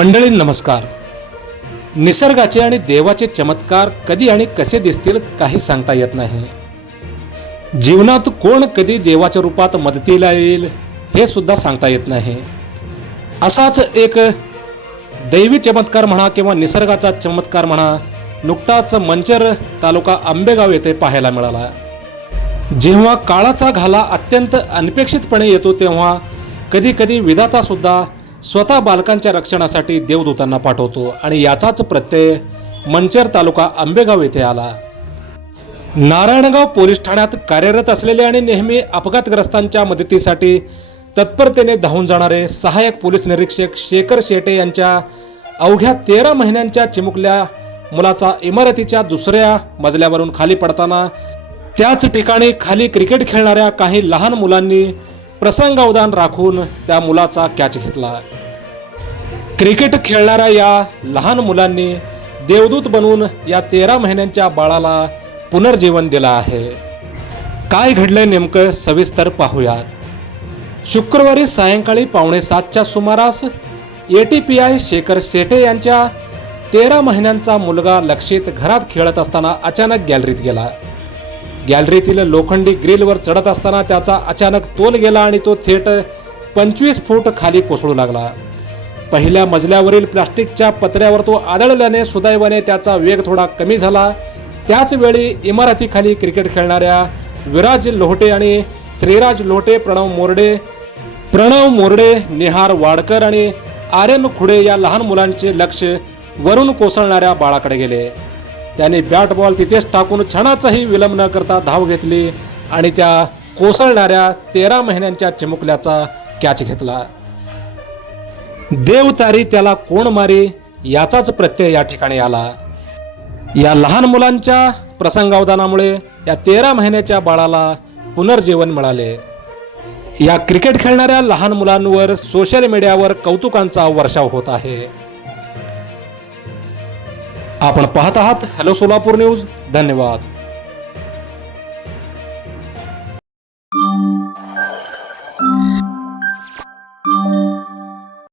मंडळी नमस्कार. निसर्गाचे आणि देवाचे चमत्कार कधी आणि कसे दिसतील काही सांगता येत नाही. जीवनात कोण कधी देवाच्या रूपात मदतीला येईल हे सुद्धा सांगता येत नाही. असाच एक दैवी चमत्कार म्हणा किंवा निसर्गाचा चमत्कार म्हणा नुकताच मंचर तालुका आंबेगाव येथे पाहायला मिळाला. जेव्हा काळाचा घाला अत्यंत अनपेक्षितपणे येतो तेव्हा कधी कधी विधाता सुद्धा स्वतः बालकांच्या रक्षणासाठी देवदूतांना पाठवतो आणि याचाच प्रत्यय मंचर तालुका आंबेगाव येथे आला. नारायणगाव पोलीस ठाण्यात कार्यरत असलेले आणि नेहमी अपघातग्रस्तांच्या मदतीसाठी तत्परतेने धावून जाणारे सहाय्यक पोलीस निरीक्षक शेखर शेटे यांच्या अवघ्या 13 महिन्यांच्या चिमुकल्या मुलाचा इमारतीच्या दुसऱ्या मजल्यावरून खाली पडताना त्याच ठिकाणी खाली क्रिकेट खेळणाऱ्या काही लहान मुलांनी प्रसंगावधान राखून त्या मुलाचा कॅच घेतला. क्रिकेट खेळणाऱ्या या लहान मुलांनी देवदूत बनून या 13 महिन्यांच्या बाळाला पुनर्जीवन दिलं आहे. काय घडलंय नेमकं सविस्तर पाहूयात. शुक्रवारी सायंकाळी 6:45च्या सुमारास ATPI शेखर शेटे यांच्या 13 महिन्यांचा मुलगा लक्षित घरात खेळत असताना अचानक गॅलरीत गेला. गॅलरीतील लोखंडी ग्रिलवर चढत असताना त्याचा अचानक तोल गेला आणि तो थेट 25 फूट खाली कोसळू लागला. पहिल्या मजल्यावरील प्लास्टिकच्या पत्र्यावर तो आदळल्याने सुदैवाने त्याचा वेग थोडा कमी झाला. त्याच वेळी इमारतीखाली क्रिकेट खेळणाऱ्या विराज लोहटे आणि श्रीराज लोहटे, प्रणव मोरडे, निहार वाडकर आणि आर्यन खुडे या लहान मुलांचे लक्ष वरून कोसळणाऱ्या बाळाकडे गेले. त्याने बॅट बॉल तिथेच टाकून क्षणाचाही विलंब न करता धाव घेतली आणि त्या कोसळणाऱ्या 13 महिन्यांच्या चिमुकल्याचा कॅच घेतला. देवतारी त्याला कोण मारी याचाच प्रत्यय या ठिकाणी आला. या लहान मुलांच्या प्रसंगावधानामुळे या 13 महिन्याच्या बाळाला पुनर्जीवन मिळाले. या क्रिकेट खेळणाऱ्या लहान मुलांवर सोशल मीडियावर कौतुकांचा वर्षाव होत आहे. आपण पाहत आहात हॅलो सोलापूर न्यूज. धन्यवाद.